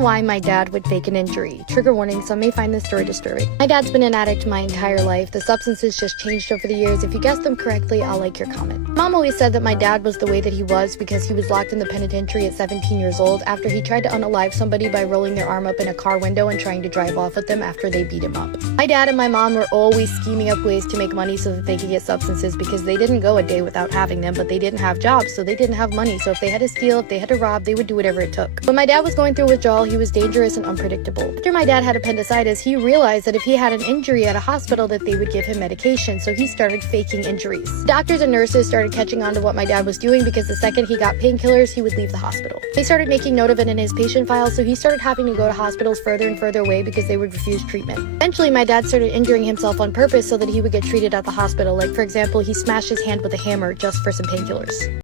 and why my dad would fake an injury. Trigger warning, some may find this story disturbing. My dad's been an addict my entire life. The substances just changed over the years. If you guessed them correctly, I'll like your comment. Mom always said that my dad was the way that he was because he was locked in the penitentiary at 17 years old after he tried to unalive somebody by rolling their arm up in a car window and trying to drive off with them after they beat him up. My dad and my mom were always scheming up ways to make money so that they could get substances because they didn't go a day without having them, but they didn't have jobs, so they didn't have money. So if they had to steal, if they had to rob, they would do whatever it took. When my dad was going through withdrawal, he was dangerous and unpredictable. After my dad had appendicitis, he realized that if he had an injury at a hospital that they would give him medication, so he started faking injuries. Doctors and nurses started catching on to what my dad was doing because the second he got painkillers, he would leave the hospital. They started making note of it in his patient files, so he started having to go to hospitals further and further away because they would refuse treatment. Eventually, my dad started injuring himself on purpose so that he would get treated at the hospital. Like, for example, he smashed his hand with a hammer just for some painkillers.